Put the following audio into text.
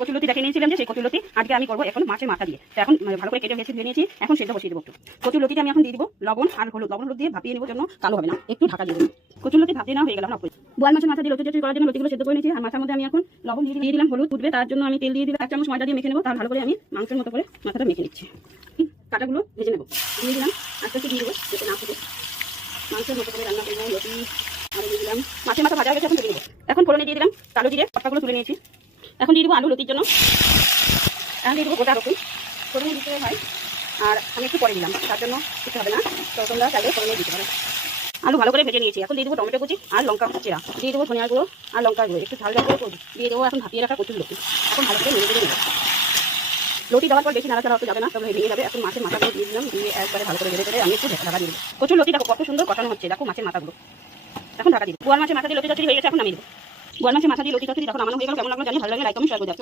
কচুলতি দেখে নিয়েছিলাম যে সেই কচুলতি আজকে আমি করবো এখন মাছের মাথা দিয়ে। তো এখন ভালো করে কেটে ভেজে ধুয়ে নিয়েছি, এখন সেটা বসিয়ে দেবো। একটু কচুলতিটা আমি এখন দিয়ে দিব লবণ আর হলুদ দিয়ে ভাপিয়ে নেবো জন্য কালো হবে না, একটু ঢাকা দিয়ে দেবো। কচুলতি ভাপিয়ে নেওয়া হয়ে গেল। বোয়াল মাছের মাথা দিয়ে লতি চচ্চড়ি করার জন্য লতিগুলো সেদ্ধ করে নিয়েছি, আর মাথার মধ্যে আমি এখন লবণ দিয়ে দিলাম, হলুদ উঠবে তার জন্য আমি তেল দিয়ে দিলাম, 1 চামচ ময়দা দিয়ে মেখে নেবো। তার ভালো করে আমি মাংসের মতো করে মাথাটা মেখে নিচ্ছি। কাটাগুলো ভেজে নেবো, দিয়ে দিলাম আস্তে আস্তে দিয়ে দেবো যাতে না ফুটে। মাংসের মতো করে রান্না করবো। লতি আর দিয়ে দিলাম মাছের মাথা ভাজা হয়ে গেছে, এখন তুলে দেবো। এখন ফোড়নে দিয়ে দিলাম কালো জিরে, পাতাগুলো তুলে নিয়েছি। এখন দিয়ে দেবো আলু লতির জন্য, এখন দিয়ে দেবো গোটা রসুন। ফোড়নে দিতে হয় আর আমি একটু পরে দিলাম, তার জন্য কিছু হবে না, তো তোমরা চাইলে ফোড়নে দিতে পারো। আলু ভালো করে ভেজে নিয়েছি, এখন দিয়ে দেবো টমেটো কুচি আর লঙ্কা চেরা, দিয়ে দেবো ধনিয়া গুঁড়ো আর লঙ্কা গুঁড়ো, একটু ঝাল করে দিয়ে দেবো এখন ভাপিয়ে রাখা কচুর লতি। এখন ভালো করে নেড়ে নেবো। লতি দেওয়ার পর বেশি নাড়াচাড়া হতে যাবে না, তবে ভেঙে যাবে। এখন মাছের মাথাগুলো দিয়ে দিলাম, দিয়ে একবারে ভালো করে করে আমি একটু ঢাকা দিয়ে দেবো। কচুর লতি দেখো কত সুন্দর কষানো হচ্ছে, দেখো মাছের মাথাগুলো। এখন ঢাকা দিয়ে দেবো। বোয়াল মাছের মাথা দিয়ে লতি চচ্চড়ি হয়ে গেছে, এখন নামিয়ে দেবো। বোয়াল মাছের মাথা দিয়ে লতি চচ্চড়ি যখন নামানো হয়ে গেল, কেমন লাগলো জানি, ভালো লাগলে লাইক কমেন্ট শেয়ার করে দাও।